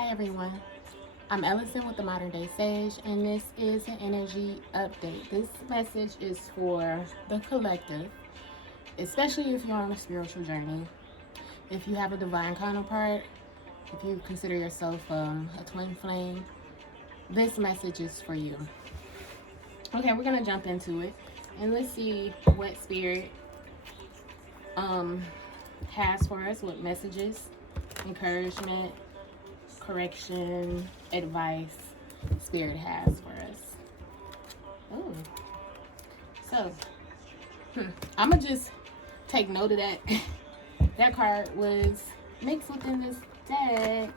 Hi everyone, I'm Elocin with the Modern Day Sage, and this is an energy update. This message is for the collective, especially if you're on a spiritual journey. If you have a divine counterpart, if you consider yourself a twin flame, this message is for you. Okay, we're gonna jump into it, and let's see what Spirit has for us, what messages, encouragement, correction, advice Spirit has for us. Oh, so I'm gonna just take note of that. That card was mixed within this deck.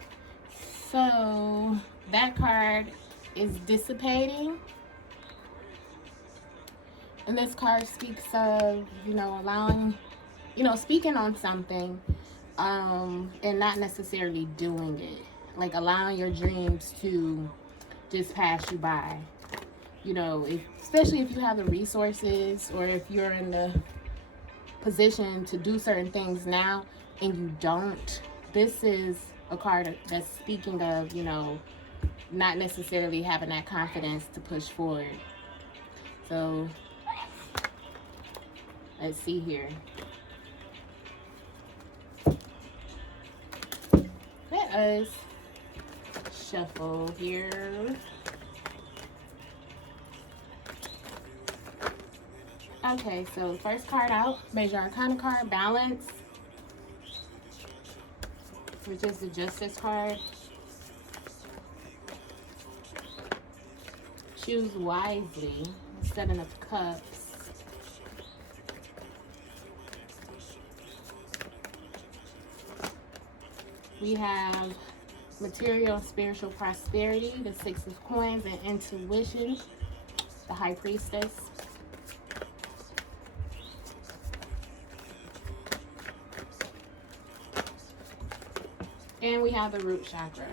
So that card is dissipating. And this card speaks of, allowing, speaking on something and not necessarily doing it. Like allowing your dreams to just pass you by. Especially if you have the resources or if you're in the position to do certain things now and you don't. This is a card that's speaking of, not necessarily having that confidence to push forward. So let's see here. Let us shuffle here. Okay, so first card out, Major Arcana card, Balance, which is the Justice card. Choose wisely, Seven of Cups. We have material and spiritual prosperity, the Six of Coins, and intuition, the High Priestess. And we have the root chakra.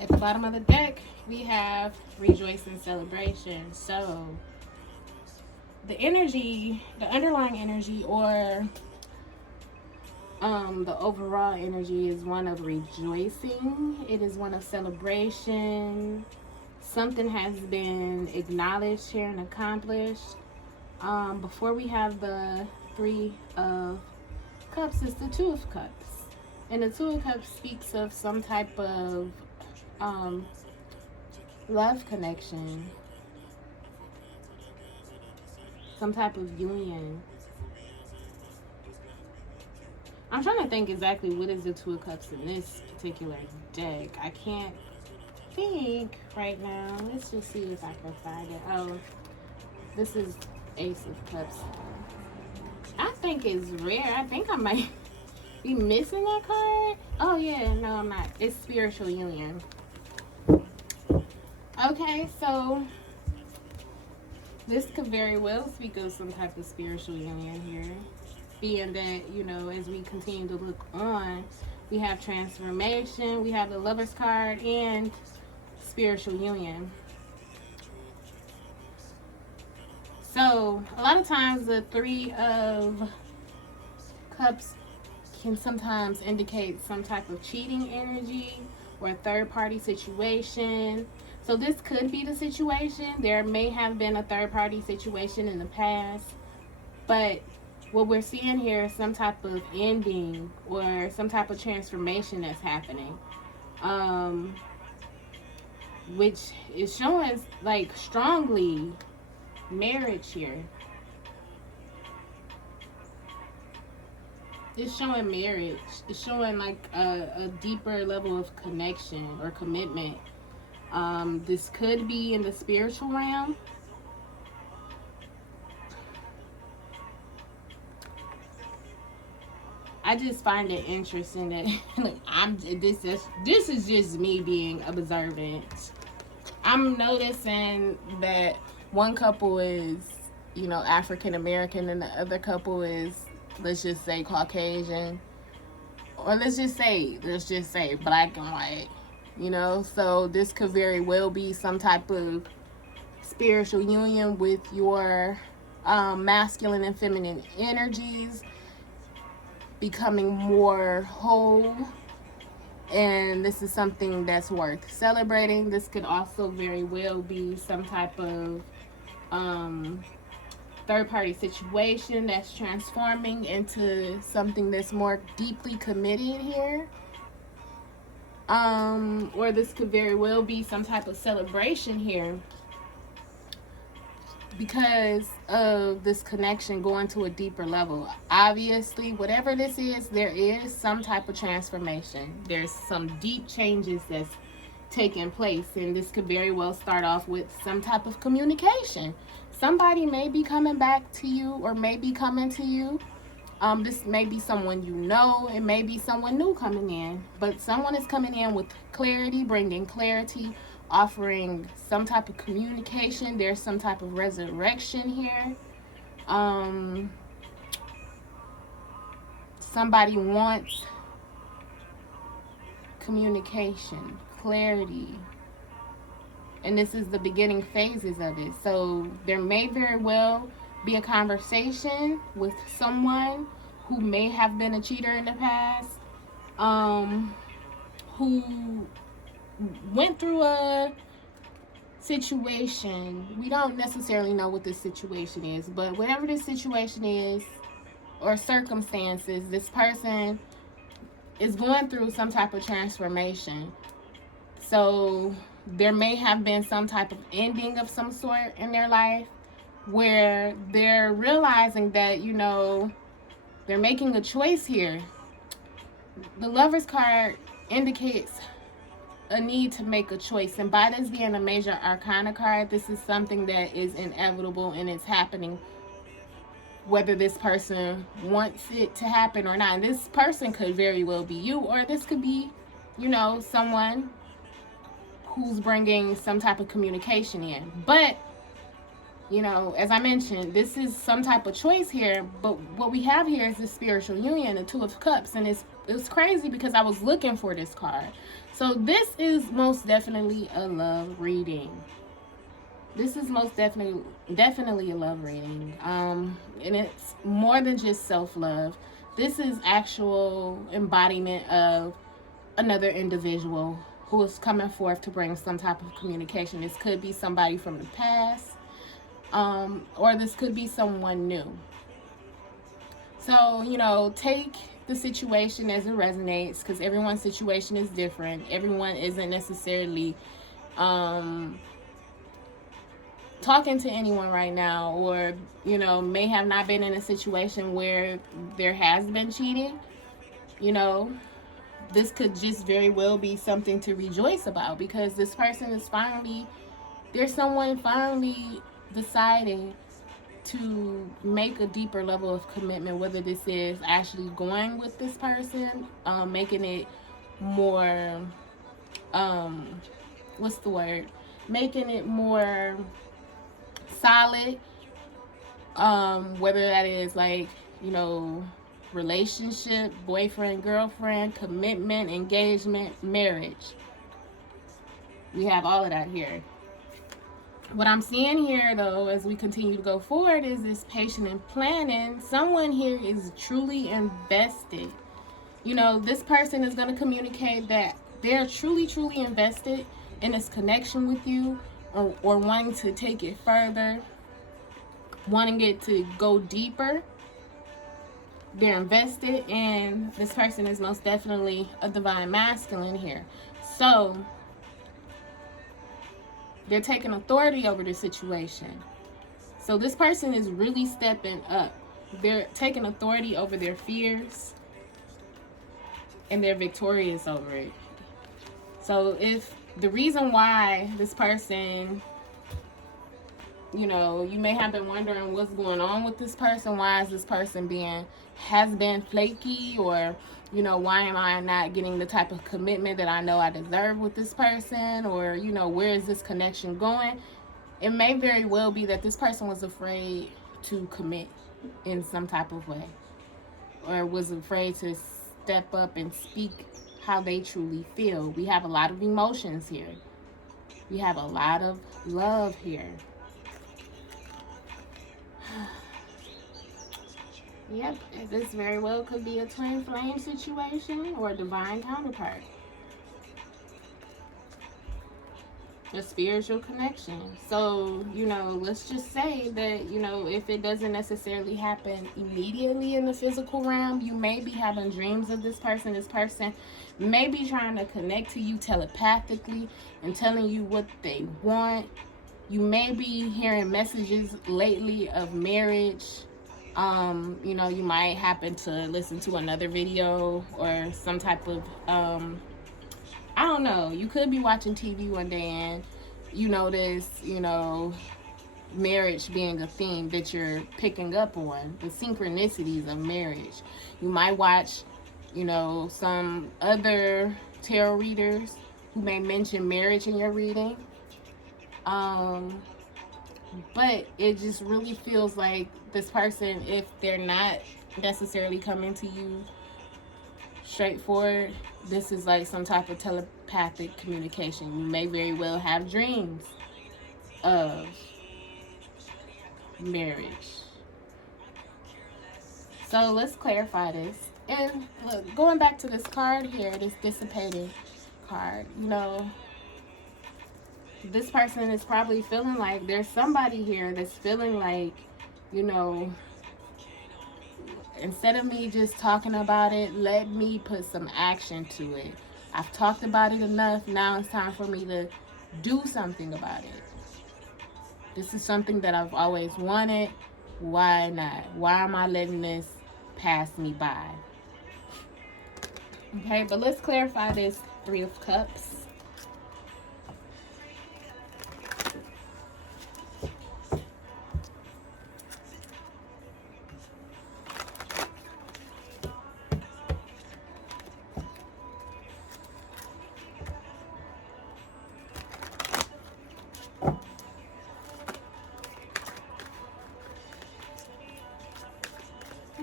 At the bottom of the deck, we have rejoice and celebration. So the energy, the underlying energy, or the overall energy is one of rejoicing. It is one of celebration. Something has been acknowledged here and accomplished. Before we have the Three of Cups, is the Two of Cups. And the Two of Cups speaks of some type of love connection, some type of union. I'm trying to think exactly what is the Two of Cups in this particular deck. I can't think right now. Let's just see if I can find it. Oh, this is Ace of Cups. I think it's rare. I think I might be missing that card. Oh yeah, no, I'm not. It's spiritual union. Okay, so this could very well speak of some type of spiritual union here. Being that, as we continue to look on, we have transformation, we have the Lover's card, and spiritual union. So a lot of times the Three of Cups can sometimes indicate some type of cheating energy or a third-party situation. So this could be the situation. There may have been a third-party situation in the past, but what we're seeing here is some type of ending or some type of transformation that's happening, which is showing like strongly marriage here. It's showing marriage. It's showing like a deeper level of connection or commitment. This could be in the spiritual realm. I just find it interesting that this is just me being observant. I'm noticing that one couple is, African American, and the other couple is, let's just say, Caucasian, or let's just say black and white, so this could very well be some type of spiritual union with your masculine and feminine energies becoming more whole And this is something that's worth celebrating. This could also very well be some type of third-party situation that's transforming into something that's more deeply committed here. Or this could very well be some type of celebration here because of this connection going to a deeper level. Obviously, whatever this is, there is some type of transformation. There's some deep changes that's taking place, and this could very well start off with some type of communication. Somebody may be coming back to you or may be coming to you. This may be someone you know. It may be someone new coming in, but someone is coming in with clarity, bringing clarity, offering some type of communication. There's some type of resurrection here. Somebody wants communication, clarity, and this is the beginning phases of it. So there may very well be a conversation with someone who may have been a cheater in the past, who went through a situation. We don't necessarily know what this situation is, but whatever this situation is or circumstances, this person is going through some type of transformation. So there may have been some type of ending of some sort in their life where they're realizing that, you know, they're making a choice here. The Lover's card indicates a need to make a choice, and by this being a major arcana card, this is something that is inevitable and it's happening whether this person wants it to happen or not. And this person could very well be you, or this could be, you know, someone who's bringing some type of communication in. But, you know, as I mentioned, this is some type of choice here, but what we have here is this spiritual union, the Two of Cups, and it's crazy because I was looking for this card. So this is most definitely a love reading. This is most definitely a love reading. And it's more than just self-love. This is actual embodiment of another individual who is coming forth to bring some type of communication. This could be somebody from the past, or this could be someone new. So, you know, take the situation as it resonates, because everyone's situation is different. Everyone isn't necessarily talking to anyone right now, or, you know, may have not been in a situation where there has been cheating. You know, this could just very well be something to rejoice about, because this person is finally, there's someone finally deciding to make a deeper level of commitment, whether this is actually going with this person, making it more, what's the word? Making it more solid, whether that is like, you know, relationship, boyfriend, girlfriend, commitment, engagement, marriage. We have all of that here. What I'm seeing here, though, as we continue to go forward, is this patient and planning. Someone here is truly invested. You know, this person is going to communicate that they're truly invested in this connection with you, or wanting to take it further, wanting it to go deeper. They're invested, and this person is most definitely a divine masculine here. So they're taking authority over the situation. So this person is really stepping up. They're taking authority over their fears, and they're victorious over it. So if the reason why this person, you know, you may have been wondering what's going on with this person, why is this person has been flaky, or, you know, why am I not getting the type of commitment that I know I deserve with this person, or, you know, where is this connection going? It may very well be that this person was afraid to commit in some type of way, or was afraid to step up and speak how they truly feel. We have a lot of emotions here. We have a lot of love here. Yep, this very well could be a twin flame situation or a divine counterpart. a spiritual connection. So, you know, let's just say that, you know, if it doesn't necessarily happen immediately in the physical realm, you may be having dreams of this person. This person may be trying to connect to you telepathically and telling you what they want. You may be hearing messages lately of marriage. You know, you might happen to listen to another video or some type of I don't know. You could be watching TV one day and you notice, you know, marriage being a theme that you're picking up on, the synchronicities of marriage. You might watch, you know, some other tarot readers who may mention marriage in your reading. But it just really feels like this person, if they're not necessarily coming to you straightforward, this is like some type of telepathic communication. You may very well have dreams of marriage. So let's clarify this. And look, going back to this card here, this dissipating card, you know, this person is probably feeling like there's somebody here that's feeling like, you know, instead of me just talking about it, let me put some action to it. I've talked about it enough. Now it's time for me to do something about it. This is something that I've always wanted. Why not? Why am I letting this pass me by? Okay, but let's clarify this Three of Cups.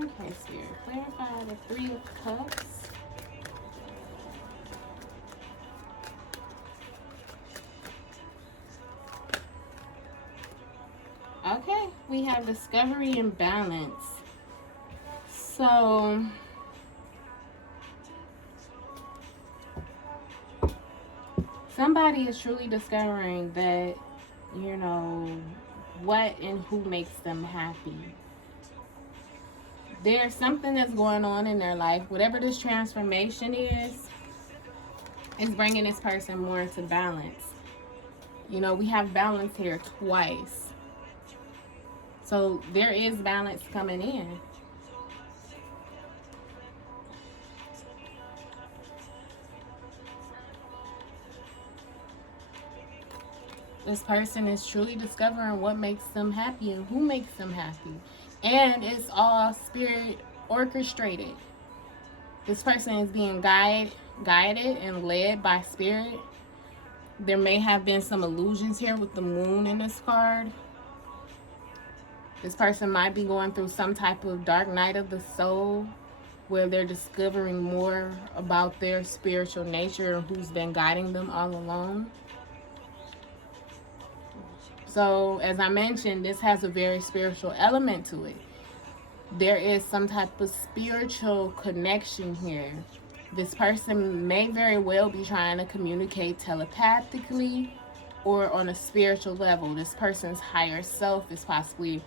Okay, Spirit, clarify the Three of Cups. Okay, we have discovery and balance. So, somebody is truly discovering that, you know, what and who makes them happy. There's something that's going on in their life. Whatever this transformation is bringing this person more to balance. You know, we have balance here twice. So there is balance coming in. This person is truly discovering what makes them happy and who makes them happy. And it's all spirit orchestrated. This person is being guided and led by spirit. There may have been some illusions here with the moon in this card. This person might be going through some type of dark night of the soul where they're discovering more about their spiritual nature and who's been guiding them all along. So, as I mentioned, this has a very spiritual element to it. There is some type of spiritual connection here. This person may very well be trying to communicate telepathically or on a spiritual level. This person's higher self is possibly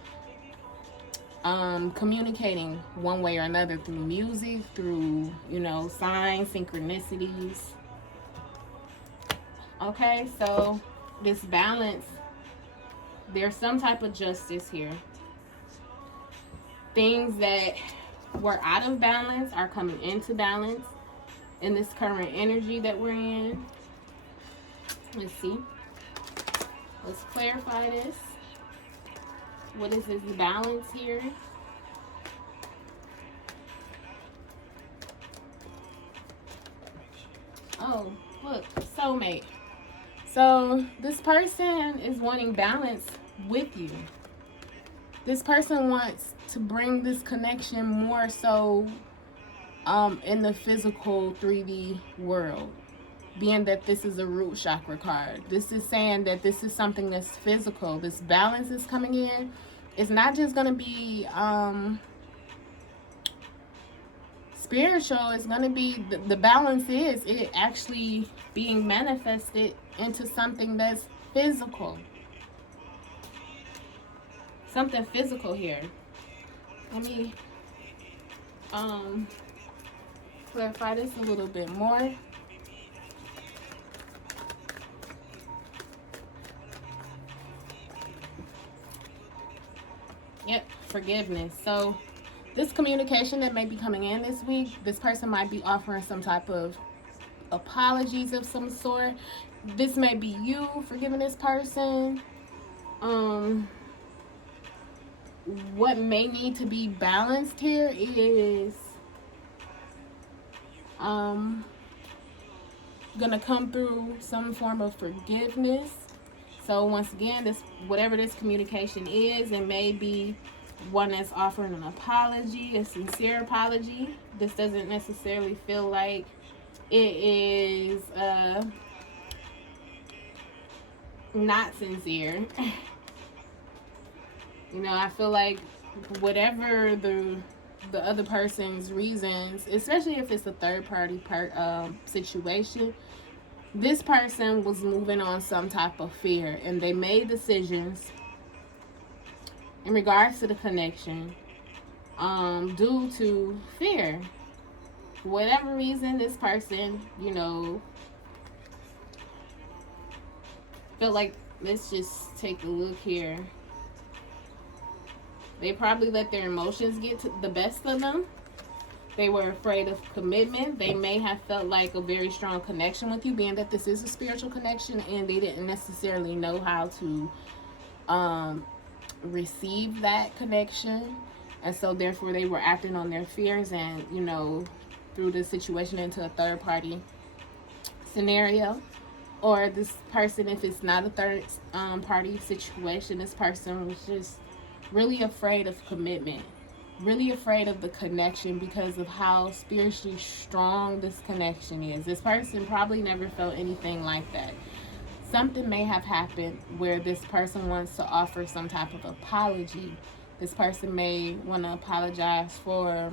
communicating one way or another through music, through, you know, signs, synchronicities. Okay, so this balance, there's some type of justice here. Things that were out of balance are coming into balance in this current energy that we're in. Let's see. Let's clarify this. What is this balance here? Oh, look, soulmate. So this person is wanting balance with you. This person wants to bring this connection more so in the physical 3D world. Being that this is a root chakra card. This is saying that this is something that's physical. This balance is coming in. It's not just going to be spiritual. It's going to be, the balance is it actually being manifested into something that's physical. Something physical here. Let me clarify this a little bit more. Yep, forgiveness. So this communication that may be coming in this week, this person might be offering some type of apologies of some sort. This may be you forgiving this person. What may need to be balanced here is gonna come through some form of forgiveness. So once again, this, whatever this communication is, it may be one that's offering an apology, a sincere apology. This doesn't necessarily feel like it is not sincere. You know, I feel like whatever the other person's reasons, especially if it's a third party situation, this person was moving on some type of fear, and they made decisions in regards to the connection due to fear. For whatever reason, this person, you know, felt like, let's just take a look here. They probably let their emotions get to the best of them. They were afraid of commitment. They may have felt like a very strong connection with you, being that this is a spiritual connection, and they didn't necessarily know how to receive that connection. And so therefore they were acting on their fears and, you know, threw the situation into a third party scenario. Or this person, if it's not a third party situation, this person was just really afraid of commitment, really afraid of the connection because of how spiritually strong this connection is. This person probably never felt anything like that. Something may have happened where this person wants to offer some type of apology. This person may want to apologize for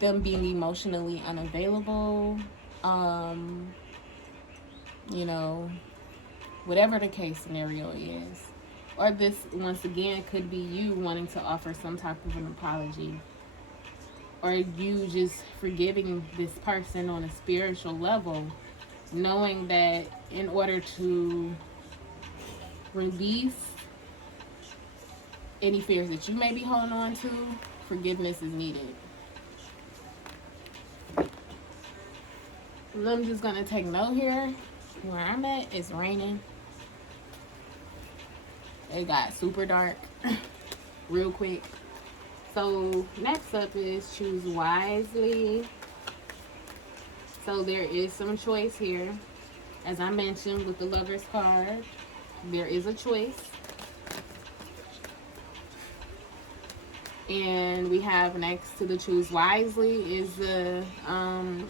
them being emotionally unavailable, you know, whatever the case scenario is. Or this, once again, could be you wanting to offer some type of an apology. Or you just forgiving this person on a spiritual level, knowing that in order to release any fears that you may be holding on to, forgiveness is needed. I'm just going to take note here. Where I'm at, it's raining. It got super dark real quick. So next up is choose wisely. So there is some choice here. As I mentioned with the Lover's card, there is a choice. And we have next to the choose wisely is the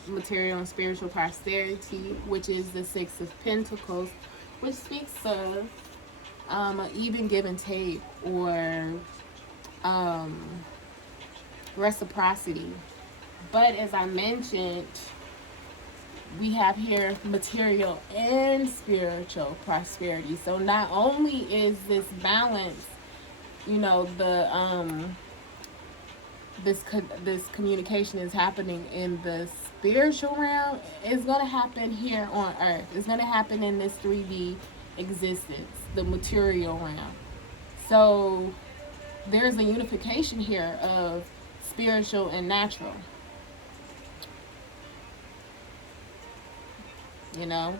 material and spiritual prosperity, which is the Six of Pentacles, which speaks of an even give and take, or reciprocity. But as I mentioned, we have here material and spiritual prosperity. So not only is this balance, you know, the this communication is happening in the spiritual realm, it's going to happen here on earth. It's going to happen in this 3D existence, the material realm. So there's a unification here of spiritual and natural, you know.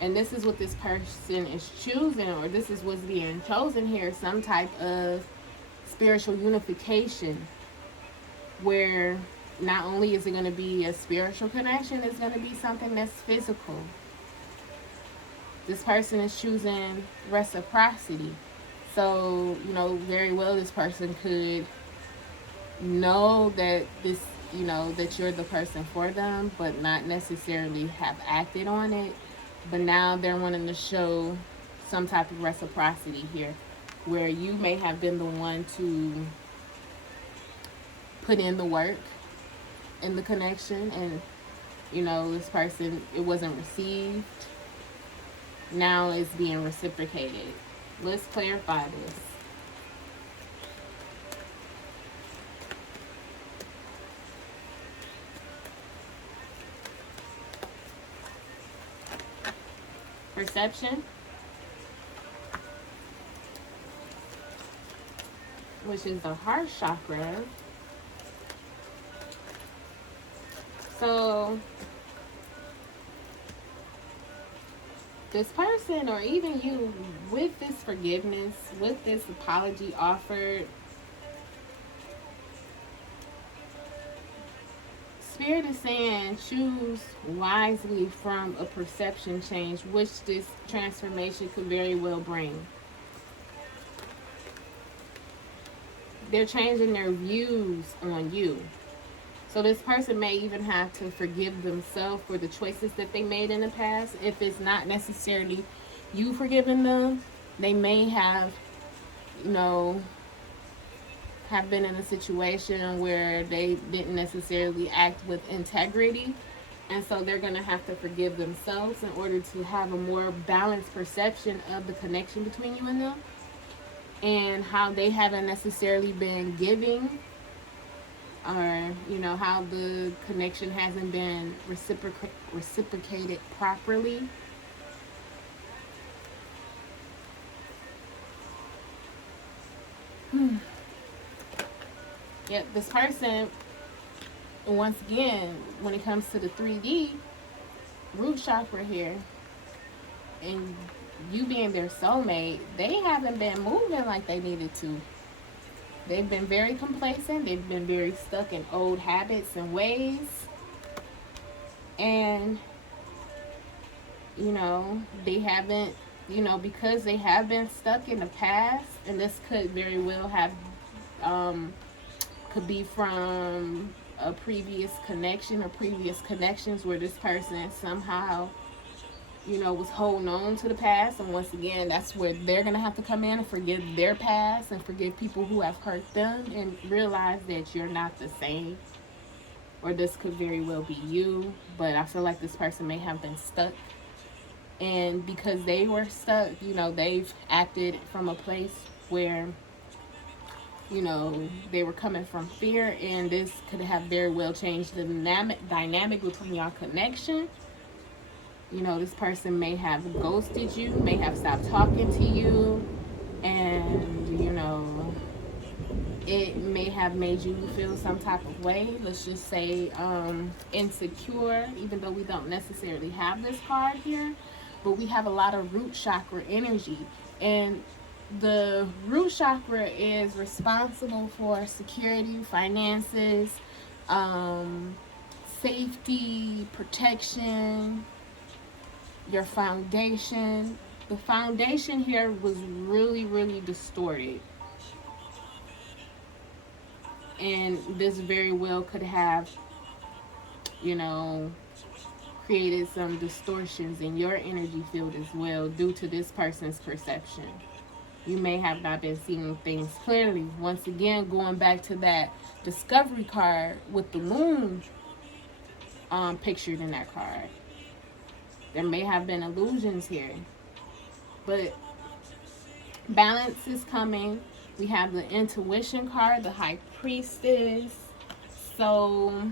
And this is what this person is choosing, or this is what's being chosen here, some type of spiritual unification, where not only is it going to be a spiritual connection, it's going to be something that's physical. This person is choosing reciprocity. So, you know, very well this person could know that this, you know, that you're the person for them, but not necessarily have acted on it. But now they're wanting to show some type of reciprocity here, where you may have been the one to put in the work in the connection, and, you know, this person, it wasn't received. now is being reciprocated. Let's clarify this. Perception, which is the heart chakra. So this person, or even you, with this forgiveness, with this apology offered, Spirit is saying choose wisely from a perception change, which this transformation could very well bring. They're changing their views on you. So this person may even have to forgive themselves for the choices that they made in the past. If it's not necessarily you forgiving them, they may have, have been in a situation where they didn't necessarily act with integrity. And so they're going to have to forgive themselves in order to have a more balanced perception of the connection between you and them, and how they haven't necessarily been giving, or how the connection hasn't been reciprocated properly. Yep, this person, once again, when it comes to the 3D root chakra here, and you being their soulmate, they haven't been moving like they needed to. They've been very complacent. They've been very stuck in old habits and ways. And, they haven't, because they have been stuck in the past, and this could very well have, could be from a previous connection or previous connections where this person somehow, was holding on to the past. And once again, that's where they're going to have to come in and forgive their past and forgive people who have hurt them, and realize that you're not the same. Or this could very well be you, but I feel like this person may have been stuck. And because they were stuck, they've acted from a place where, they were coming from fear, and this could have very well changed the dynamic between y'all connection. This person may have ghosted you, may have stopped talking to you, and, it may have made you feel some type of way. Let's just say insecure, even though we don't necessarily have this card here, but we have a lot of root chakra energy. And the root chakra is responsible for security, finances, safety, protection, your foundation. The foundation here was really, really distorted. And this very well could have, created some distortions in your energy field as well due to this person's perception. You may have not been seeing things clearly. Once again, going back to that discovery card with the moon pictured in that card. There may have been illusions here. But balance is coming. We have the intuition card, the High Priestess. So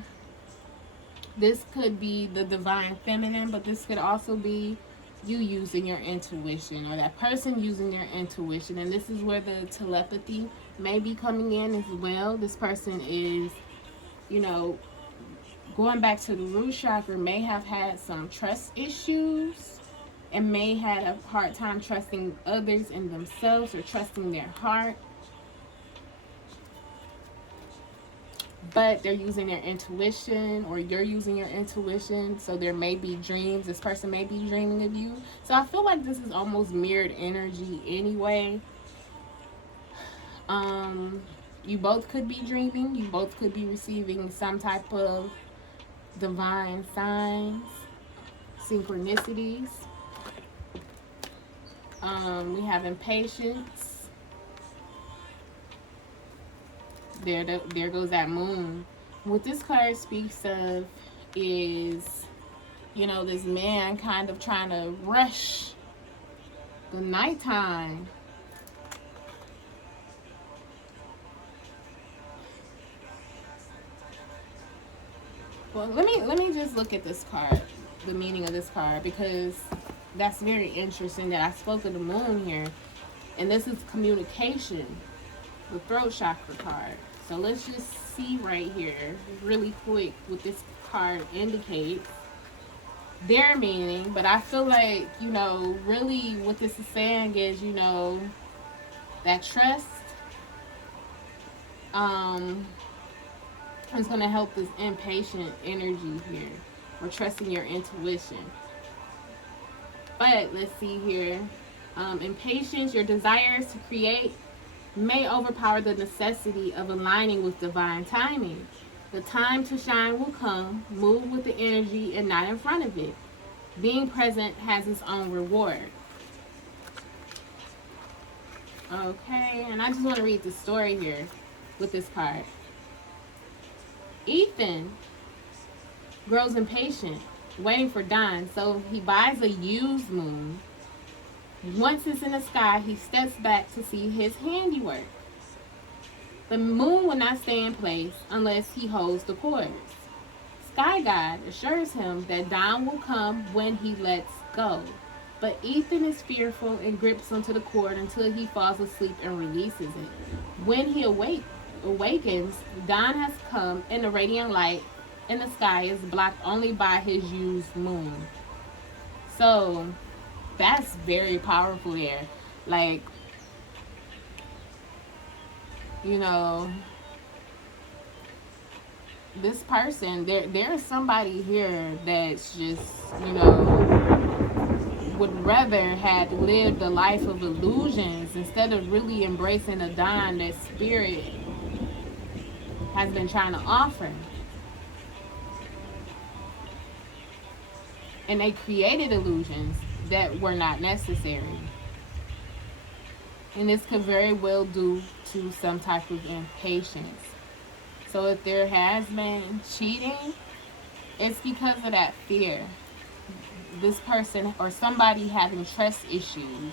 this could be the divine feminine, but this could also be you using your intuition, or that person using their intuition. And this is where the telepathy may be coming in as well. This person is, going back to the root chakra, may have had some trust issues, and may have a hard time trusting others and themselves, or trusting their heart. But they're using their intuition, or you're using your intuition. So there may be dreams. This person may be dreaming of you. So I feel like this is almost mirrored energy anyway. You both could be dreaming. You both could be receiving some type of divine signs, synchronicities. We have impatience. There goes that moon. What this card speaks of is, this man kind of trying to rush the nighttime. Well, let me just look at this card, the meaning of this card, because that's very interesting that I spoke of the moon here. And this is communication, the throat chakra card. So let's just see right here, really quick, what this card indicates, their meaning. But I feel like, you know, really what this is saying is, you know, that trust is going to help this impatient energy here, or trusting your intuition. But let's see here. Impatience, your desires to create may overpower the necessity of aligning with divine timing. The time to shine will come. Move with the energy and not in front of it. Being present has its own reward. Okay, and I just want to read the story here with this card. Ethan grows impatient, waiting for dawn, so he buys a used moon. Once it's in the sky, he steps back to see his handiwork. The moon will not stay in place unless he holds the cords. Sky God assures him that dawn will come when he lets go. But Ethan is fearful and grips onto the cord until he falls asleep and releases it. When he awakens, dawn has come and the radiant light in the sky is blocked only by his used moon. So that's very powerful there. Like, you know, this person, there's somebody here that's just, you know, would rather had lived a life of illusions instead of really embracing the dawn that spirit has been trying to offer. And they created illusions that were not necessary. And this could very well due to some type of impatience. So if there has been cheating, it's because of that fear. This person or somebody having trust issues.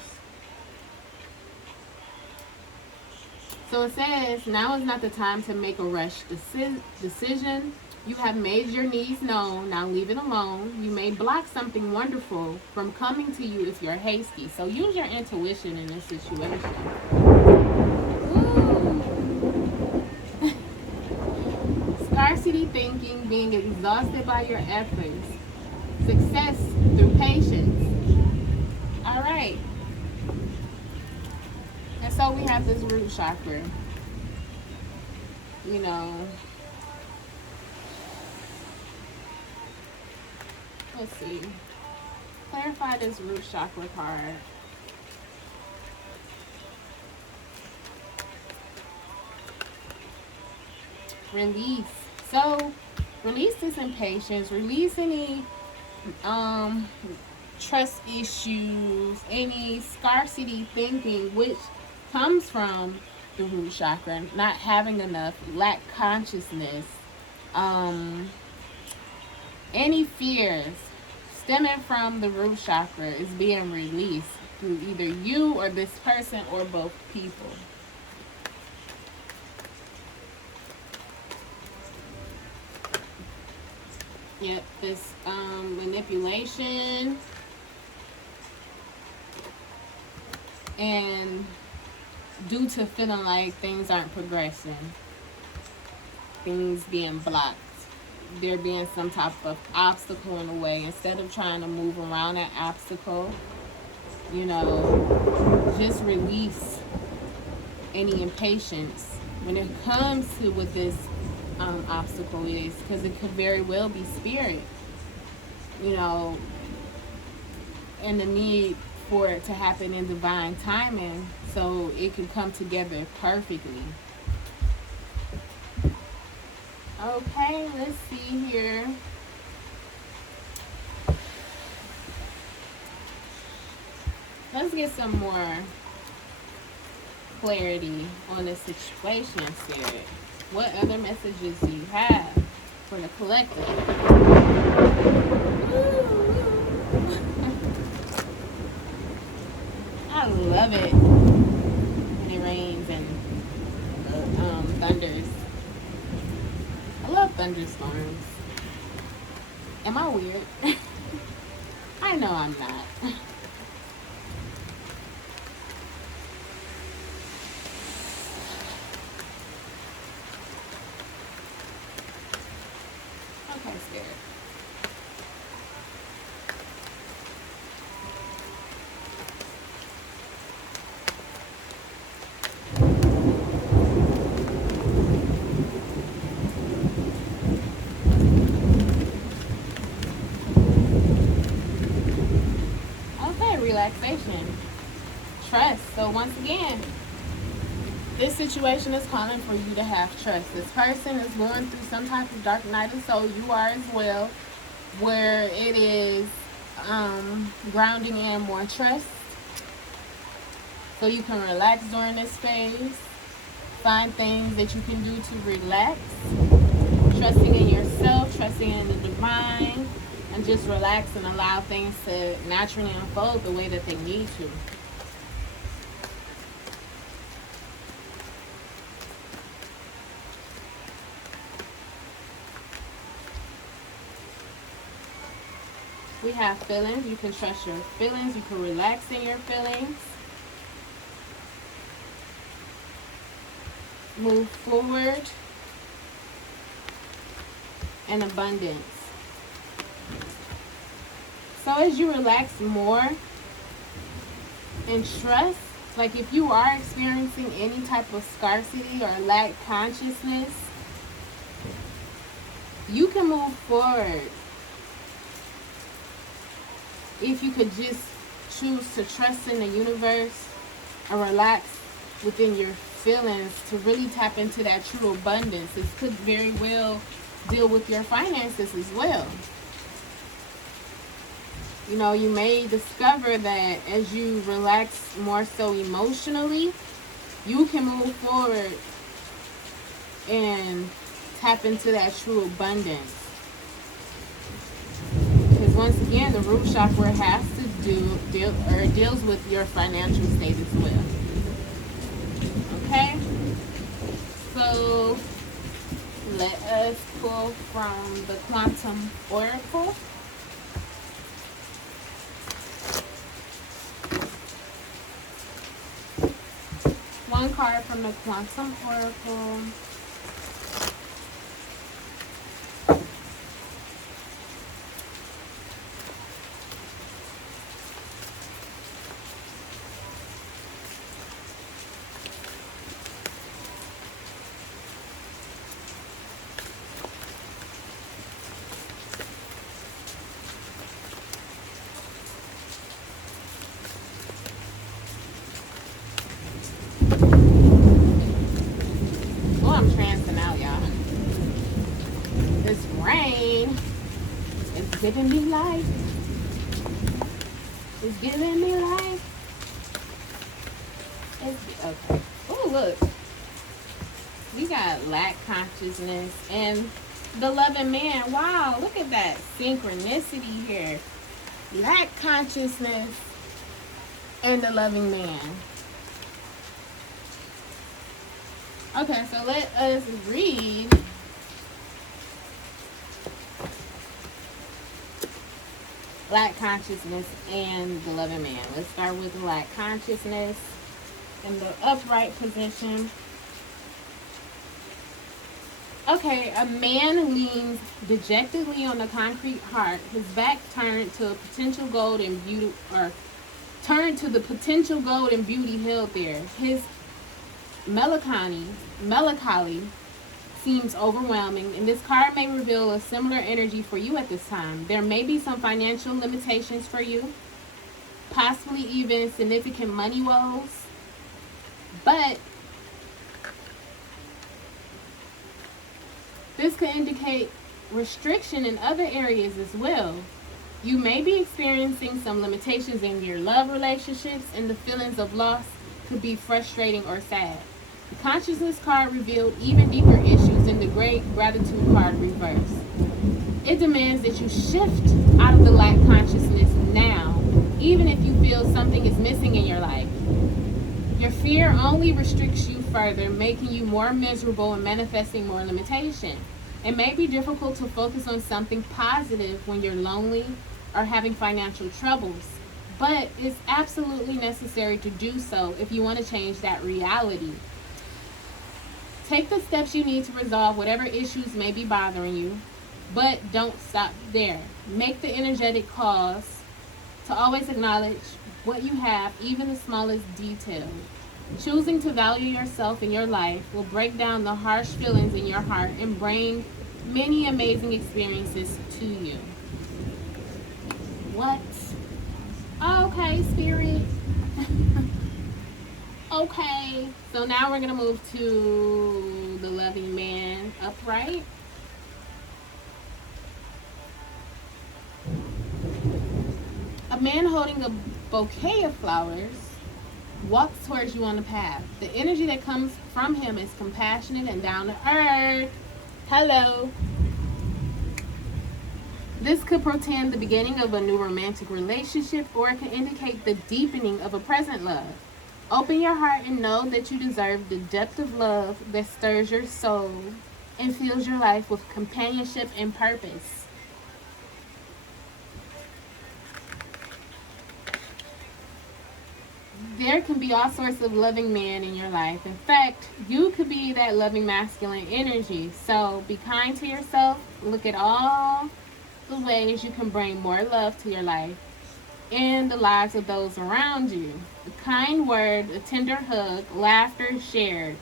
So it says, now is not the time to make a rush decision. You have made your needs known. Now leave it alone. You may block something wonderful from coming to you if you're hasty. So use your intuition in this situation. Scarcity thinking, being exhausted by your efforts. Success through patience. All right. And so we have this root chakra. You know, let's see. Clarify this root chakra card. Release. So, release this impatience. Release any trust issues, any scarcity thinking, which comes from the root chakra, not having enough, lack consciousness, any fears stemming from the root chakra is being released through either you or this person or both people. Yep, this manipulation and due to feeling like things aren't progressing, things being blocked, there being some type of obstacle in the way, instead of trying to move around that obstacle, you know, just release any impatience when it comes to what this obstacle is, because it could very well be spirit, you know, and the need for it to happen in divine timing so it can come together perfectly. Okay, let's see here. Let's get some more clarity on the situation, Spirit. What other messages do you have for the collective? Am I weird? I know I'm not. Okay, scared. Okay, relaxation. Trust. So once again, this situation is calling for you to have trust. This person is going through some type of dark night of soul. You are as well, where it is grounding in more trust. So you can relax during this phase. Find things that you can do to relax. Trusting in yourself, trusting in the divine, and just relax and allow things to naturally unfold the way that they need to. We have feelings. You can trust your feelings. You can relax in your feelings. Move forward in abundance. So as you relax more and trust, like if you are experiencing any type of scarcity or lack consciousness, you can move forward. If you could just choose to trust in the universe and relax within your feelings to really tap into that true abundance, it could very well deal with your finances as well. You know, you may discover that as you relax more so emotionally, you can move forward and tap into that true abundance. Because once again, the root chakra has to deals with your financial state as well. Okay? So let us pull from the Quantum Oracle. One card from the Quantum Oracle. Giving me life. It's giving me life. Okay. Oh, look. We got lack consciousness and the loving man. Wow, look at that synchronicity here. Lack consciousness and the loving man. Okay, so let us read lack consciousness and the loving man. Let's start with lack consciousness in the upright position. Okay, a man leans dejectedly on the concrete heart, his back turned to potential gold and beauty, or turned to the potential gold and beauty held there. His melancholy seems overwhelming, and this card may reveal a similar energy for you at this time. There may be some financial limitations for you, possibly even significant money woes, but this could indicate restriction in other areas as well. You may be experiencing some limitations in your love relationships, and the feelings of loss could be frustrating or sad. The consciousness card revealed even deeper issues in the great gratitude card reverse. It demands that you shift out of the lack consciousness now, even if you feel something is missing in your life. Your fear only restricts you further, making you more miserable and manifesting more limitation. It may be difficult to focus on something positive when you're lonely or having financial troubles, but it's absolutely necessary to do so if you want to change that reality. Take the steps you need to resolve whatever issues may be bothering you, but don't stop there. Make the energetic calls to always acknowledge what you have, even the smallest detail. Choosing to value yourself in your life will break down the harsh feelings in your heart and bring many amazing experiences to you. What? Okay, Spirit. Okay. So now we're going to move to the loving man upright. A man holding a bouquet of flowers walks towards you on the path. The energy that comes from him is compassionate and down to earth. Hello. This could portend the beginning of a new romantic relationship, or it can indicate the deepening of a present love. Open your heart and know that you deserve the depth of love that stirs your soul and fills your life with companionship and purpose. There can be all sorts of loving men in your life. In fact, you could be that loving masculine energy. So be kind to yourself. Look at all the ways you can bring more love to your life and the lives of those around you. A kind word, a tender hug, laughter shared.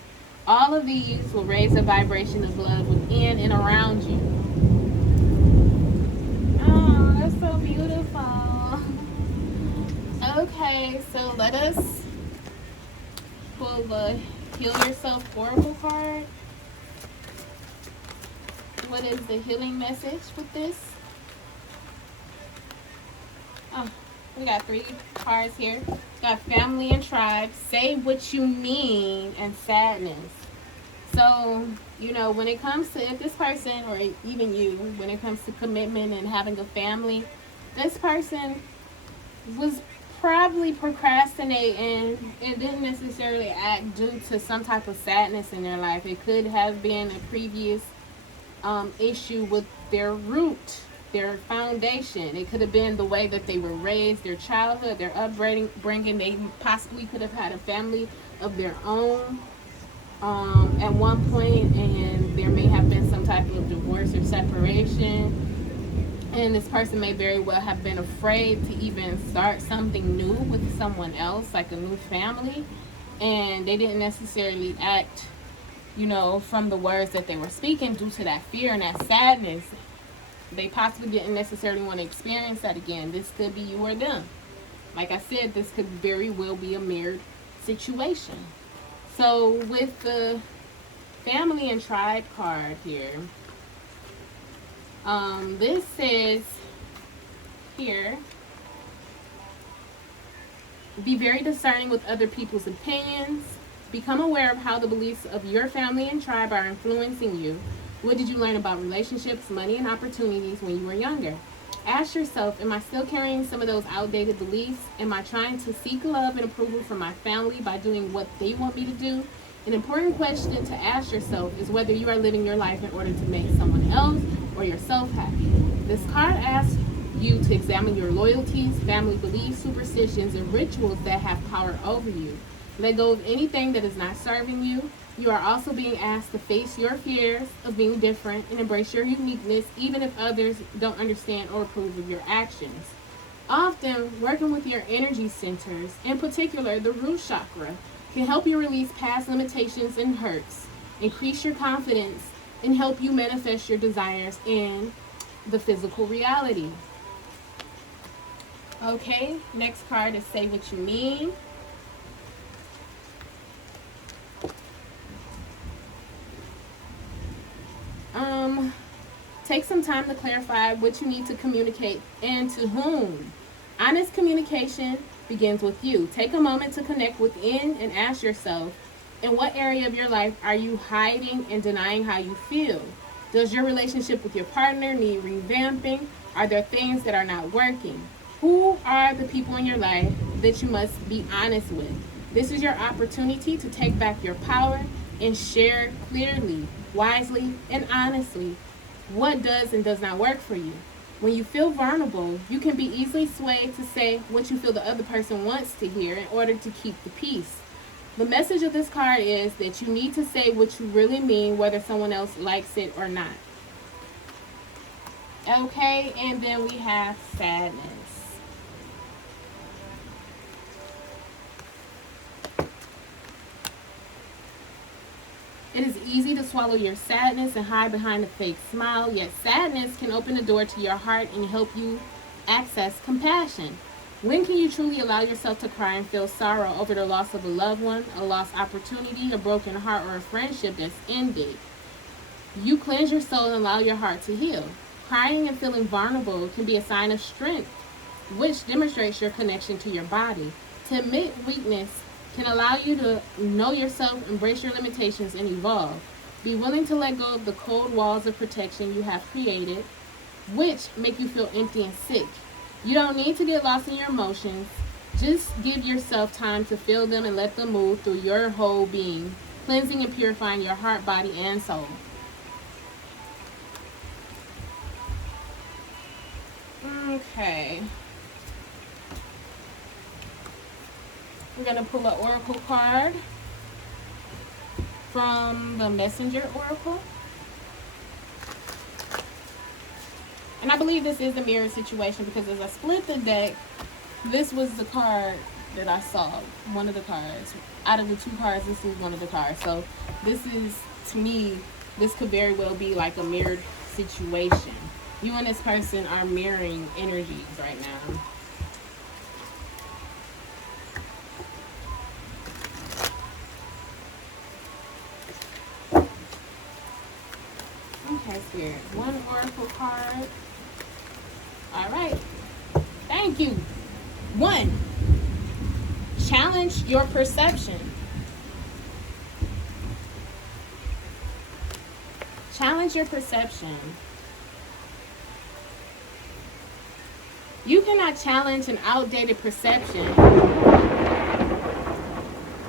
All of these will raise the vibration of love within and around you. Oh, that's so beautiful. Okay, so let us pull the Heal Yourself Oracle card. What is the healing message with this? Oh, we got 3 cards here. We got family and tribe, say what you mean, and sadness. So, you know, when it comes to, if this person, or even you, when it comes to commitment and having a family, this person was probably procrastinating. It didn't necessarily act due to some type of sadness in their life. It could have been a previous issue with their root, their foundation. It could have been the way that they were raised, their childhood, their upbringing. They possibly could have had a family of their own at one point, and there may have been some type of divorce or separation. And this person may very well have been afraid to even start something new with someone else, like a new family. And they didn't necessarily act, you know, from the words that they were speaking due to that fear and that sadness. They possibly didn't necessarily want to experience that again. This could be you or them. Like I said, this could very well be a mirrored situation. So with the family and tribe card here, this says here, be very discerning with other people's opinions. Become aware of how the beliefs of your family and tribe are influencing you. What did you learn about relationships, money, and opportunities when you were younger? Ask yourself, am I still carrying some of those outdated beliefs? Am I trying to seek love and approval from my family by doing what they want me to do? An important question to ask yourself is whether you are living your life in order to make someone else or yourself happy. This card asks you to examine your loyalties, family beliefs, superstitions, and rituals that have power over you. Let go of anything that is not serving you. You are also being asked to face your fears of being different and embrace your uniqueness, even if others don't understand or approve of your actions. Often, working with your energy centers, in particular the root chakra, can help you release past limitations and hurts, increase your confidence, and help you manifest your desires in the physical reality. Okay, next card is Say What You Mean. Take some time to clarify what you need to communicate and to whom. Honest communication begins with you. Take a moment to connect within and ask yourself, in what area of your life are you hiding and denying how you feel? Does your relationship with your partner need revamping? Are there things that are not working? Who are the people in your life that you must be honest with? This is your opportunity to take back your power and share clearly, wisely, and honestly. what does and does not work for you. When you feel vulnerable, you can be easily swayed to say what you feel the other person wants to hear in order to keep the peace. The message of this card is that you need to say what you really mean, whether someone else likes it or not. Okay, and then we have sadness. It is easy to swallow your sadness and hide behind a fake smile, yet sadness can open the door to your heart and help you access compassion. When can you truly allow yourself to cry and feel sorrow over the loss of a loved one, a lost opportunity, a broken heart, or a friendship that's ended? You cleanse your soul and allow your heart to heal. Crying and feeling vulnerable can be a sign of strength, which demonstrates your connection to your body. To admit weakness can allow you to know yourself, embrace your limitations, and evolve. Be willing to let go of the cold walls of protection you have created, which make you feel empty and sick. You don't need to get lost in your emotions. Just give yourself time to feel them and let them move through your whole being, cleansing and purifying your heart, body, and soul. Okay. We're going to pull an oracle card from the Messenger Oracle. And I believe this is a mirror situation because as I split the deck, this was the card that I saw. One of the cards. Out of the two cards, this is one of the cards. So this is, to me, this could very well be like a mirrored situation. You and this person are mirroring energies right now. Okay, Spirit. One oracle card. All right. Thank you. 1. Challenge your perception. Challenge your perception. You cannot challenge an outdated perception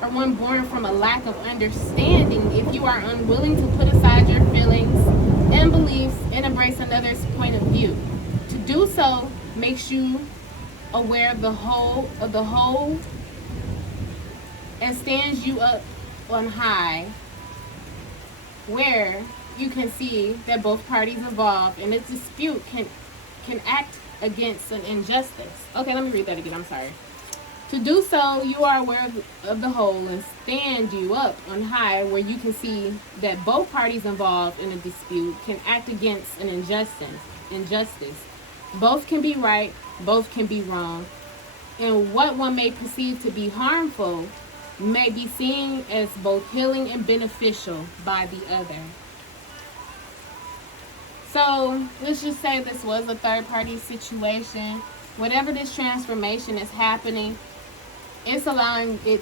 or one born from a lack of understanding if you are unwilling to put aside your feelings and beliefs and embrace another's point of view. To do so makes you aware of the whole and stands you up on high, where you can see that both parties involved in a dispute can act against an injustice. Okay, let me read that again. I'm sorry. To do so, you are aware of the whole and stand you up on high, where you can see that both parties involved in a dispute can act against an injustice. Both can be right, both can be wrong, and what one may perceive to be harmful may be seen as both healing and beneficial by the other. So let's just say this was a third-party situation. Whatever this transformation is happening, it's allowing it,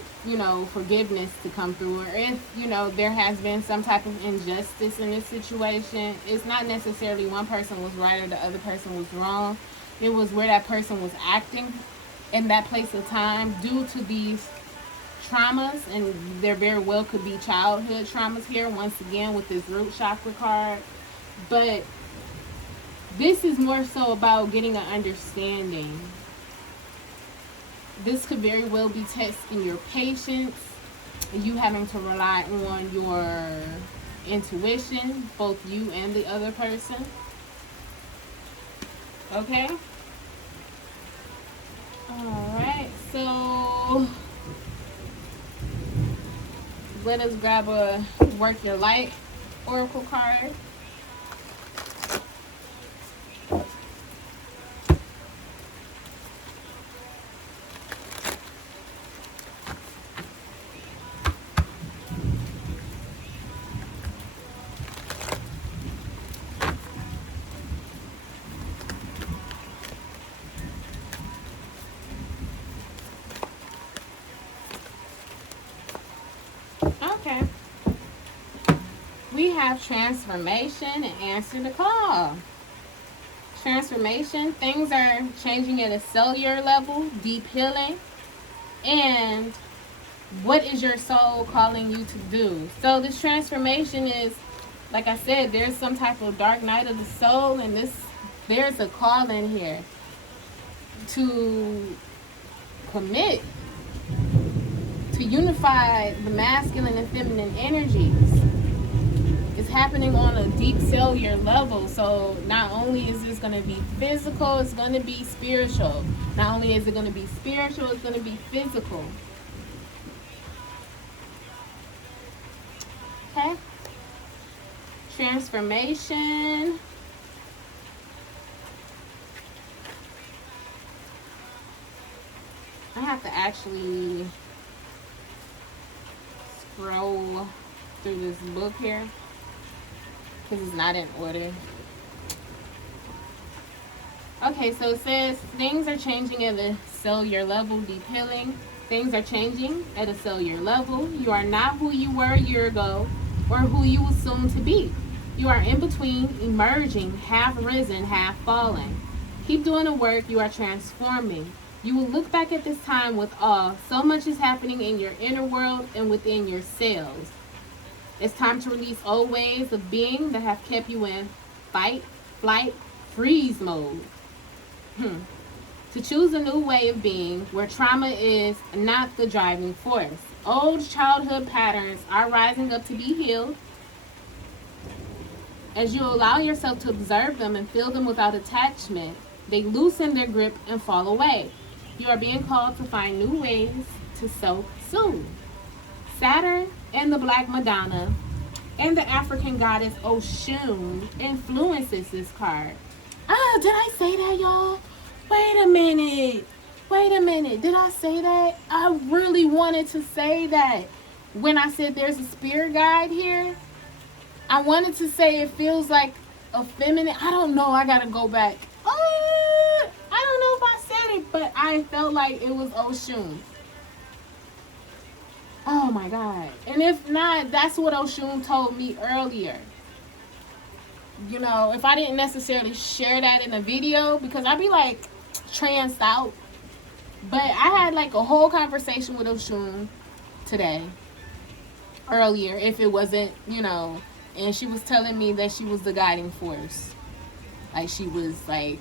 forgiveness to come through. Or if, there has been some type of injustice in this situation, it's not necessarily one person was right or the other person was wrong. It was where that person was acting in that place of time due to these traumas, and there very well could be childhood traumas here, once again, with this root chakra card. But this is more so about getting an understanding. This could very well be testing your patience, you having to rely on your intuition, both you and the other person. Okay? Alright, so let us grab a Work Your Light oracle card. Okay. We have transformation and answer the call. Transformation, things are changing at a cellular level, deep healing, and what is your soul calling you to do? So this transformation is like I said, there's some type of dark night of the soul, and there's a call in here to commit, to unify the masculine and feminine energies. It's happening on a deep cellular level. So not only is this going to be physical, it's going to be spiritual. Not only is it going to be spiritual, it's going to be physical. Okay? Transformation. I have to actually scroll through this book here because it's not in order. Okay, so it says things are changing at a cellular level. Deep healing. Things are changing at a cellular level. You are not who you were a year ago or who you will soon to be. You are in between, emerging, half risen, half fallen. Keep doing the work. You are transforming. You will look back at this time with awe. So much is happening in your inner world and within your cells. It's time to release old ways of being that have kept you in fight, flight, freeze mode. To choose a new way of being where trauma is not the driving force. Old childhood patterns are rising up to be healed. As you allow yourself to observe them and feel them without attachment, they loosen their grip and fall away. You are being called to find new ways to self-soothe. Saturn and the Black Madonna and the African goddess Oshun influences this card. Did I say that, y'all? Wait a minute. Did I say that? I really wanted to say that. When I said there's a spirit guide here, I wanted to say it feels like a feminine. I don't know. I got to go back. I don't know if I said it, but I felt like it was Oshun. Oh my God. And if not, that's what Oshun told me earlier. You know, if I didn't necessarily share that in a video, because I'd be like tranced out. But I had like a whole conversation with Oshun today, earlier, if it wasn't, you know, and she was telling me that she was the guiding force. Like she was like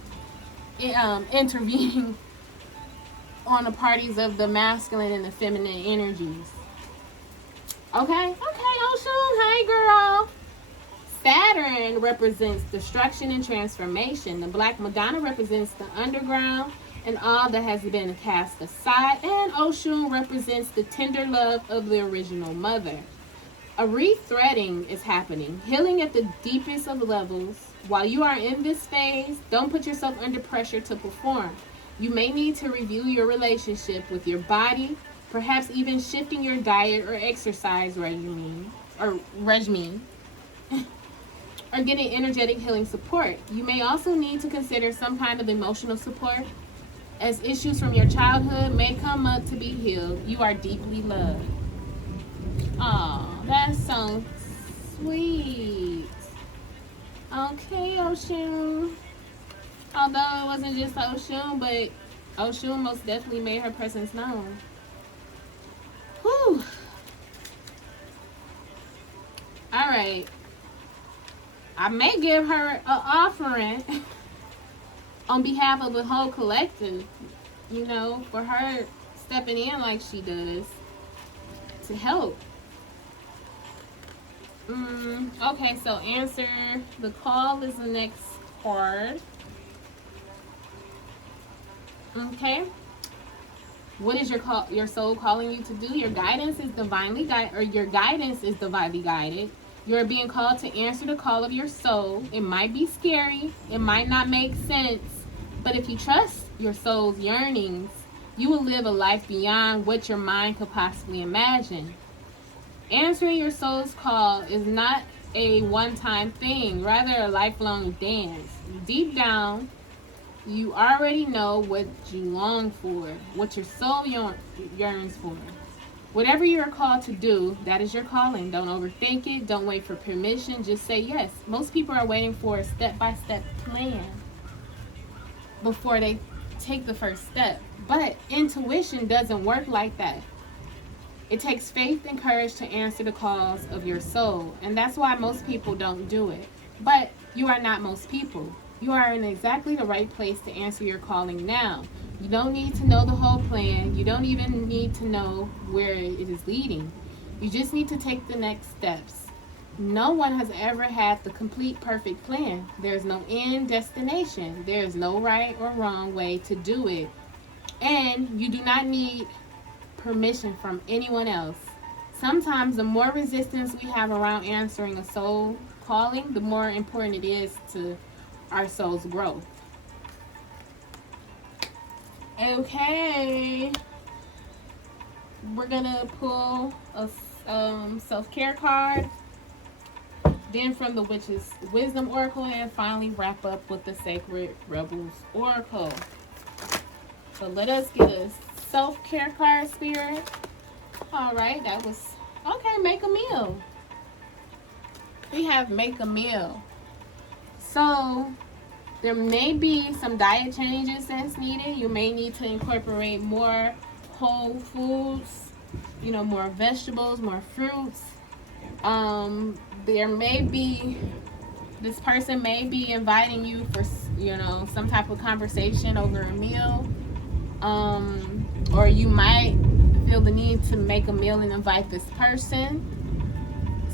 intervening on the parties of the masculine and the feminine energies. Okay, Oshun, hey girl. Saturn represents destruction and transformation. The Black Madonna represents the underground and all that has been cast aside. And Oshun represents the tender love of the original mother. A rethreading is happening, healing at the deepest of levels. While you are in this phase, don't put yourself under pressure to perform. You may need to review your relationship with your body, perhaps even shifting your diet or exercise regimen, or getting energetic healing support. You may also need to consider some kind of emotional support, as issues from your childhood may come up to be healed. You are deeply loved. Oh, that's so sweet. Okay, Oshun. Although it wasn't just Oshun, but Oshun most definitely made her presence known. Whew. All right. I may give her an offering on behalf of the whole collective, you know, for her stepping in like she does to help. Okay, so answer the call is the next card. Okay. What is your soul calling you to do? Your guidance is divinely guided, You are being called to answer the call of your soul. It might be scary. It might not make sense. But if you trust your soul's yearnings, you will live a life beyond what your mind could possibly imagine. Answering your soul's call is not a one-time thing, rather a lifelong dance. Deep down, you already know what you long for, what your soul yearns for. Whatever you are called to do, that is your calling. Don't overthink it. Don't wait for permission. Just say yes. Most people are waiting for a step-by-step plan before they take the first step. But intuition doesn't work like that. It takes faith and courage to answer the calls of your soul, and that's why most people don't do it. But you are not most people. You are in exactly the right place to answer your calling now. You don't need to know the whole plan. You don't even need to know where it is leading. You just need to take the next steps. No one has ever had the complete perfect plan. There's no end destination. There's no right or wrong way to do it. And you do not need permission from anyone else. Sometimes the more resistance we have around answering a soul calling, the more important it is to our soul's growth. Okay, we're gonna pull a self-care card, then from the Witch's Wisdom Oracle, and finally wrap up with the Sacred Rebels Oracle. So let us get a self-care card, Spirit. All right, that was okay. Make a meal. We have make a meal. So there may be some diet changes that's needed. You may need to incorporate more whole foods, more vegetables, more fruits. There may be, this person may be inviting you for, some type of conversation over a meal. Or you might feel the need to make a meal and invite this person.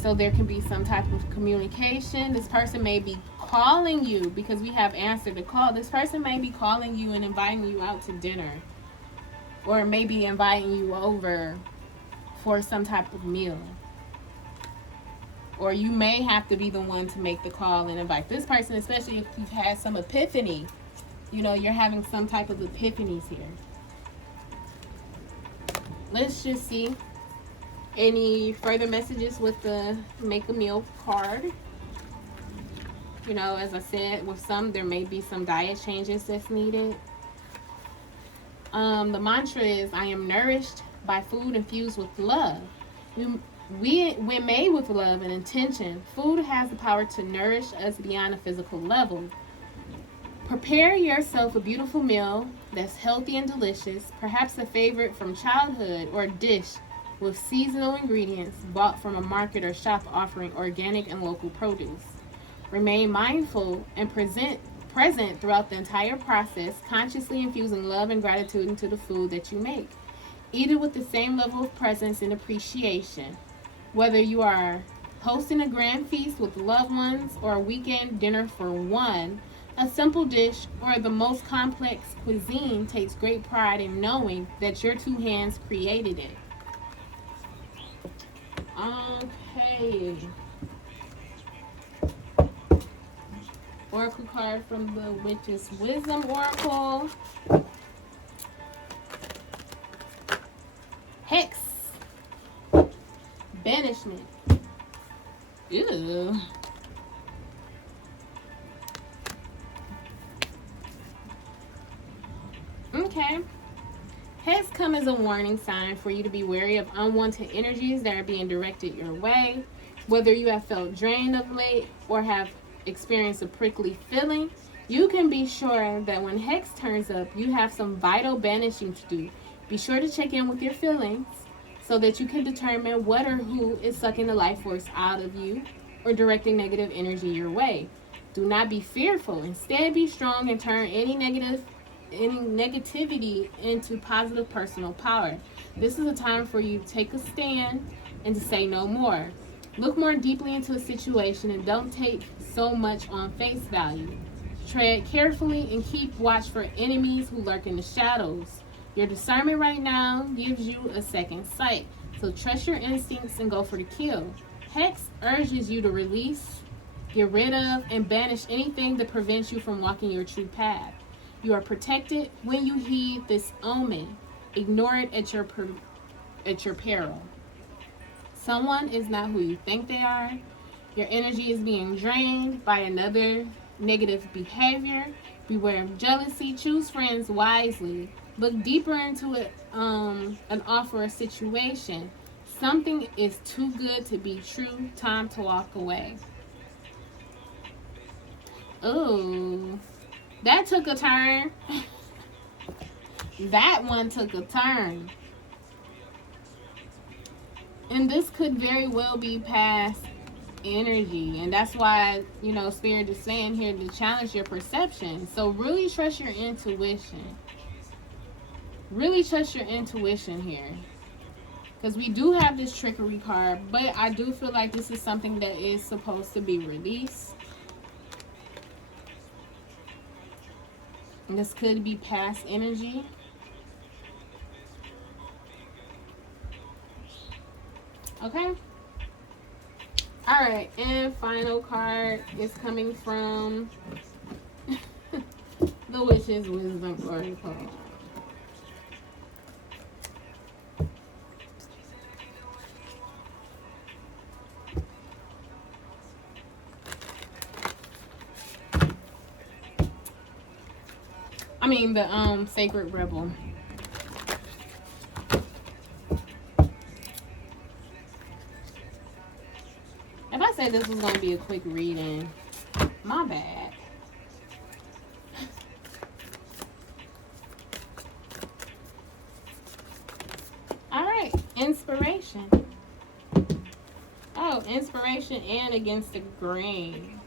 So there can be some type of communication. This person may be calling you because we have answered the call. This person may be calling you and inviting you out to dinner. Or maybe inviting you over for some type of meal. Or you may have to be the one to make the call and invite this person, especially if you've had some epiphany. You're having some type of epiphanies here. Let's just see any further messages with the make a meal card. As I said, with some, there may be some diet changes that's needed. The mantra is, I am nourished by food infused with love. When made with love and intention, food has the power to nourish us beyond a physical level. Prepare yourself a beautiful meal that's healthy and delicious, perhaps a favorite from childhood, or a dish with seasonal ingredients bought from a market or shop offering organic and local produce. Remain mindful and present throughout the entire process, consciously infusing love and gratitude into the food that you make. Eat it with the same level of presence and appreciation. Whether you are hosting a grand feast with loved ones or a weekend dinner for one, a simple dish or the most complex cuisine takes great pride in knowing that your two hands created it. Okay. Oracle card from the Witch's Wisdom Oracle. Hex. Banishment. Ew. Okay. Hex come as a warning sign for you to be wary of unwanted energies that are being directed your way. Whether you have felt drained of late or have experienced a prickly feeling, you can be sure that when Hex turns up, you have some vital banishing to do. Be sure to check in with your feelings so that you can determine what or who is sucking the life force out of you or directing negative energy your way. Do not be fearful. Instead, be strong and turn any negativity into positive personal power. This is a time for you to take a stand and to say no more. Look more deeply into a situation and don't take so much on face value. Tread carefully and keep watch for enemies who lurk in the shadows. Your discernment right now gives you a second sight, so trust your instincts and go for the kill. Hex urges you to release, get rid of, and banish anything that prevents you from walking your true path. You are protected when you heed this omen. Ignore it at your peril. Someone is not who you think they are. Your energy is being drained by another negative behavior. Beware of jealousy. Choose friends wisely. Look deeper into an offer or situation. Something is too good to be true. Time to walk away. Ooh, that took a turn. That one took a turn. And this could very well be past energy. And that's why, you know, Spirit is saying here to challenge your perception. So really trust your intuition. Really trust your intuition here. Because we do have this trickery card, but I do feel like this is something that is supposed to be released. And this could be past energy. Okay. Alright, and final card is coming from the Witch's Wisdom Oracle. I mean the Sacred Rebel. If I said this was going to be a quick reading, my bad. Alright, inspiration. Oh, inspiration and against the grain.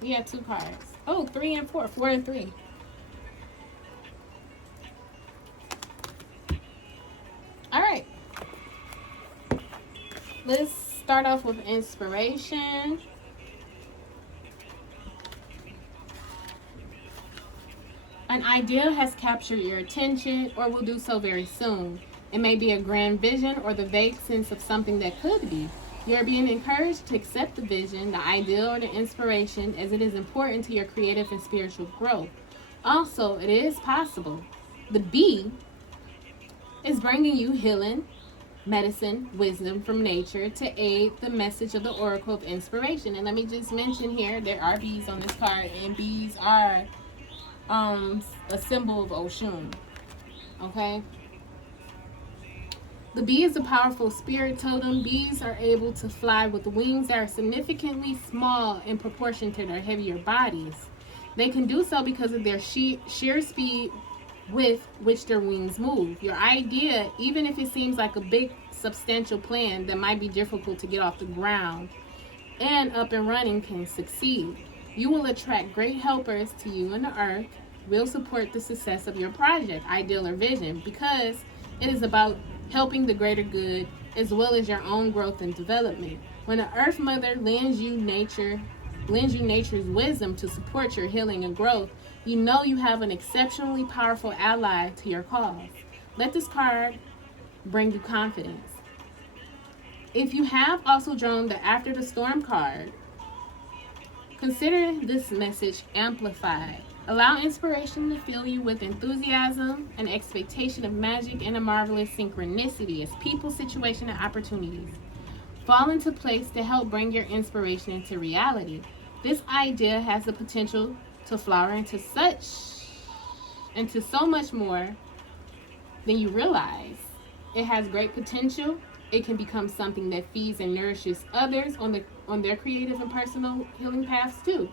We have 2 cards. Oh, 3 and 4. 4 and 3. Alright. Let's start off with inspiration. An idea has captured your attention or will do so very soon. It may be a grand vision or the vague sense of something that could be. You are being encouraged to accept the vision, the ideal, or the inspiration as it is important to your creative and spiritual growth. Also, it is possible. The B is bringing you healing, medicine, wisdom from nature to aid the message of the Oracle of Inspiration. And let me just mention here, there are bees on this card, and bees are a symbol of Oshun. Okay? The bee is a powerful spirit totem. Bees are able to fly with wings that are significantly small in proportion to their heavier bodies. They can do so because of their sheer speed with which their wings move. Your idea, even if it seems like a big, substantial plan that might be difficult to get off the ground and up and running, can succeed. You will attract great helpers to you and the earth, will support the success of your project, ideal, or vision, because it is about helping the greater good as well as your own growth and development. When the Earth Mother lends you nature's wisdom to support your healing and growth, you know you have an exceptionally powerful ally to your cause. Let this card bring you confidence. If you have also drawn the After the Storm card, consider this message amplified. Allow inspiration to fill you with enthusiasm, an expectation of magic, and a marvelous synchronicity as people, situation, and opportunities fall into place to help bring your inspiration into reality. This idea has the potential to flower into so much more than you realize. It has great potential. It can become something that feeds and nourishes others on their creative and personal healing paths too.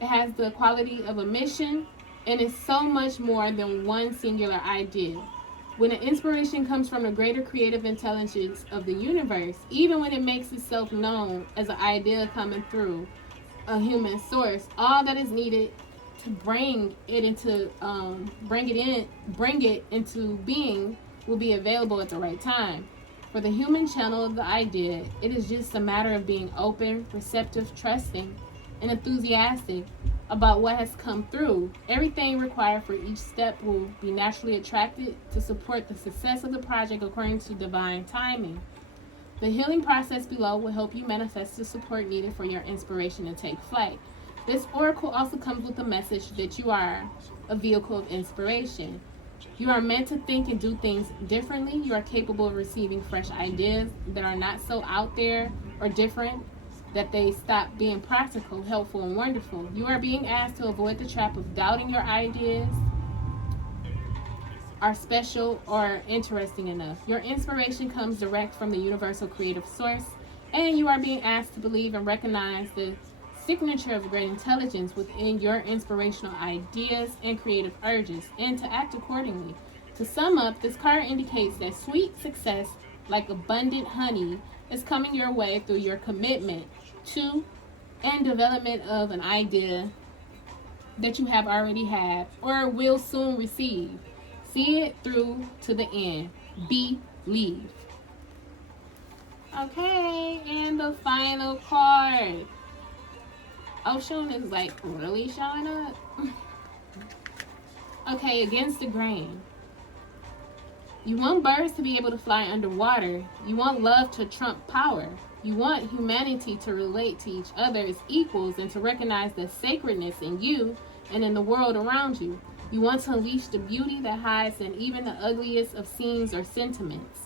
It has the quality of a mission, and it's so much more than one singular idea. When an inspiration comes from the greater creative intelligence of the universe, even when it makes itself known as an idea coming through a human source, all that is needed to bring it into being will be available at the right time. For the human channel of the idea, it is just a matter of being open, receptive, trusting, and enthusiastic about what has come through. Everything required for each step will be naturally attracted to support the success of the project according to divine timing. The healing process below will help you manifest the support needed for your inspiration to take flight. This oracle also comes with a message that you are a vehicle of inspiration. You are meant to think and do things differently. You are capable of receiving fresh ideas that are not so out there or different that they stop being practical, helpful, and wonderful. You are being asked to avoid the trap of doubting your ideas are special or interesting enough. Your inspiration comes direct from the universal creative source, and you are being asked to believe and recognize the signature of great intelligence within your inspirational ideas and creative urges, and to act accordingly. To sum up, this card indicates that sweet success like abundant honey is coming your way through your commitment to and development of an idea that you have already had or will soon receive. See it through to the end. Believe. Okay, and the final card. Ocean is like really showing up. Okay, against the grain. You want birds to be able to fly underwater. You want love to trump power. You want humanity to relate to each other as equals and to recognize the sacredness in you and in the world around you. You want to unleash the beauty that hides in even the ugliest of scenes or sentiments.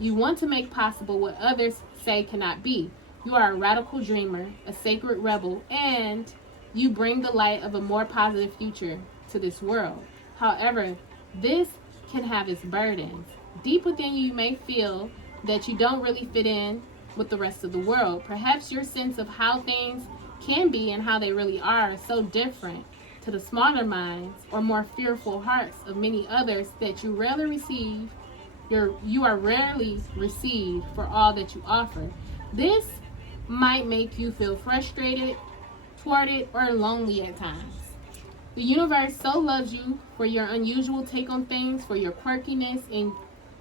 You want to make possible what others say cannot be. You are a radical dreamer, a sacred rebel, and you bring the light of a more positive future to this world. However, this can have its burdens. Deep within you may feel that you don't really fit in with the rest of the world. Perhaps your sense of how things can be and how they really are is so different to the smaller minds or more fearful hearts of many others that you are rarely received for all that you offer. This might make you feel frustrated, thwarted, or lonely at times. The universe so loves you for your unusual take on things, for your quirkiness in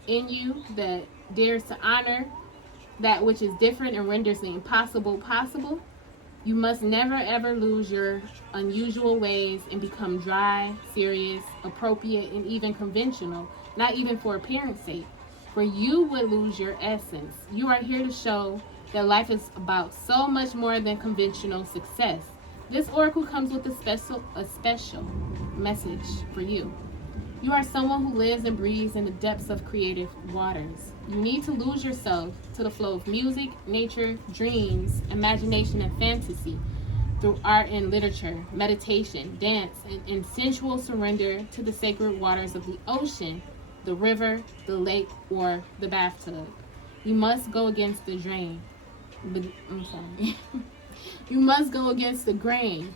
you that dares to honor that which is different and renders the impossible possible. You must never ever lose your unusual ways and become dry, serious, appropriate, and even conventional, not even for appearance sake, for you would lose your essence. You are here to show that life is about so much more than conventional success. This oracle comes with a special message for you. You are someone who lives and breathes in the depths of creative waters. You need to lose yourself to the flow of music, nature, dreams, imagination, and fantasy through art and literature, meditation, dance, and sensual surrender to the sacred waters of the ocean, the river, the lake, or the bathtub. You must go against the grain. You must go against the grain.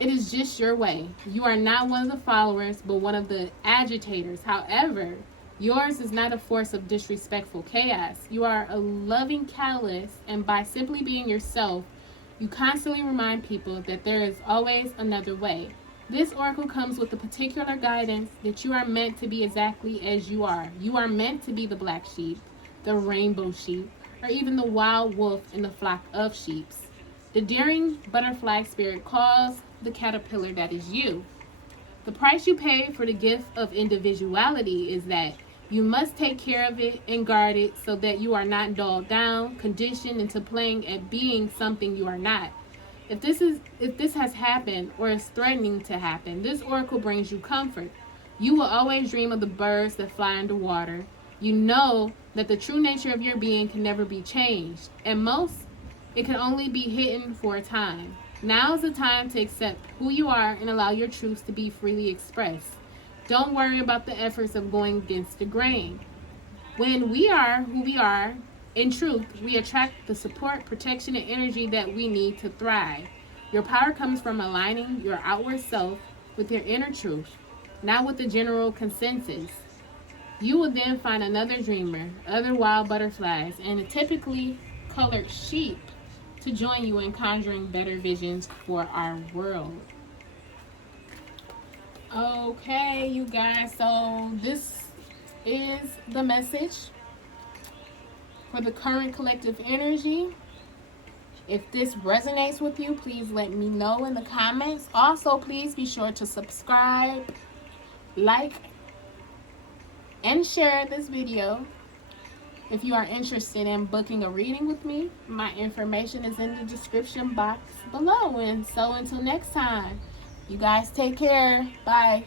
It is just your way. You are not one of the followers, but one of the agitators. However, yours is not a force of disrespectful chaos. You are a loving catalyst, and by simply being yourself, you constantly remind people that there is always another way. This oracle comes with the particular guidance that you are meant to be exactly as you are. You are meant to be the black sheep, the rainbow sheep, or even the wild wolf in the flock of sheep. The daring butterfly spirit calls the caterpillar that is you. The price you pay for the gift of individuality is that you must take care of it and guard it so that you are not dulled down, conditioned into playing at being something you are not. If this has happened or is threatening to happen, this oracle brings you comfort. You will always dream of the birds that fly underwater. You know that the true nature of your being can never be changed, and most, it can only be hidden for a time. Now is the time to accept who you are and allow your truths to be freely expressed. Don't worry about the efforts of going against the grain. When we are who we are, in truth, we attract the support, protection, and energy that we need to thrive. Your power comes from aligning your outward self with your inner truth, not with the general consensus. You will then find another dreamer, other wild butterflies, and a typically colored sheep to join you in conjuring better visions for our world. Okay, you guys, so this is the message for the current collective energy. If this resonates with you, please let me know in the comments. Also, please be sure to subscribe, like, and share this video. If you are interested in booking a reading with me, my information is in the description box below. And so until next time, you guys take care. Bye.